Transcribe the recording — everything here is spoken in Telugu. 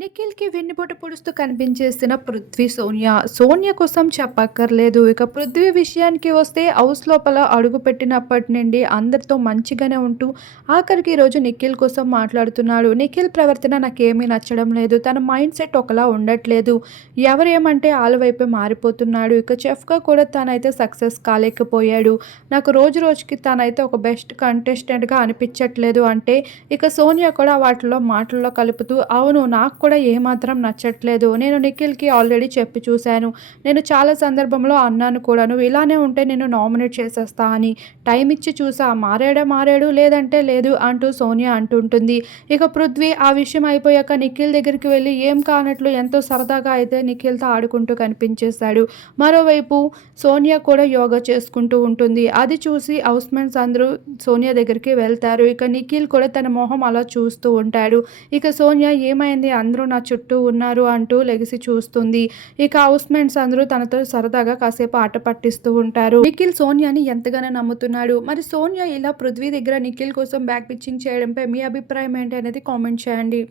నిఖిల్‌కి వెన్నుపోటు పొడుస్తూ కనిపించేసిన పృథ్వీ, సోనియా సోనియా కోసం చెప్పక్కర్లేదు. ఇక పృథ్వీ విషయానికి వస్తే హౌస్ లోపల అడుగుపెట్టినప్పటి నుండి అందరితో మంచిగానే ఉంటూ ఆఖరికి ఈరోజు నిఖిల్ కోసం మాట్లాడుతున్నాడు. నిఖిల్ ప్రవర్తన నాకేమీ నచ్చడం లేదు. తన మైండ్ సెట్ ఒకలా ఉండట్లేదు. ఎవరేమంటే ఆలవైపే మారిపోతున్నాడు. ఇక చెఫ్‌గా కూడా తనైతే సక్సెస్ కాలేకపోయాడు. నాకు రోజు రోజుకి తనైతే ఒక బెస్ట్ కంటెస్టెంట్‌గా అనిపించట్లేదు అంటే ఇక సోనియా కూడా వాటిలో మాటల్లో కలుపుతూ అవును నాకు కూడా ఏమాత్రం నచ్చట్లేదు. నేను నిఖిల్‌కి ఆల్రెడీ చెప్పి చూశాను. నేను చాలా సందర్భంలో అన్నాను కూడాను ఇలానే ఉంటే నేను నామినేట్ చేసేస్తా అని. టైం ఇచ్చి చూసా మారాడా మారాడు లేదంటే లేదు అంటూ సోనియా అంటుంటుంది. ఇక పృథ్వీ ఆ విషయం అయిపోయాక నిఖిల్ దగ్గరికి వెళ్ళి ఏం కానట్లు ఎంతో సరదాగా అయితే నిఖిల్‌తో ఆడుకుంటూ కనిపించేశాడు. మరోవైపు సోనియా కూడా యోగా చేసుకుంటూ ఉంటుంది. అది చూసి హౌస్‌మేట్స్ అందరూ సోనియా దగ్గరికి వెళ్తారు. ఇక నిఖిల్ కూడా తన మొహం అలా చూస్తూ ఉంటాడు. ఇక సోనియా ఏమైంది అందరూ నా చుట్టూ ఉన్నారు అంటూ లెగిసి చూస్తుంది. ఇక హౌస్‌మేట్స్ అందరూ తనతో సరదాగా కాసేపు ఆట పట్టిస్తూ ఉంటారు. నిఖిల్ సోనియాని ఎంతగానో నమ్ముతున్నాడు. మరి సోనియా ఇలా పృథ్వీ దగ్గర నిఖిల్ కోసం బ్యాక్ పిచ్చింగ్ చేయడంపై మీ అభిప్రాయం ఏంటి అనేది కామెంట్ చేయండి.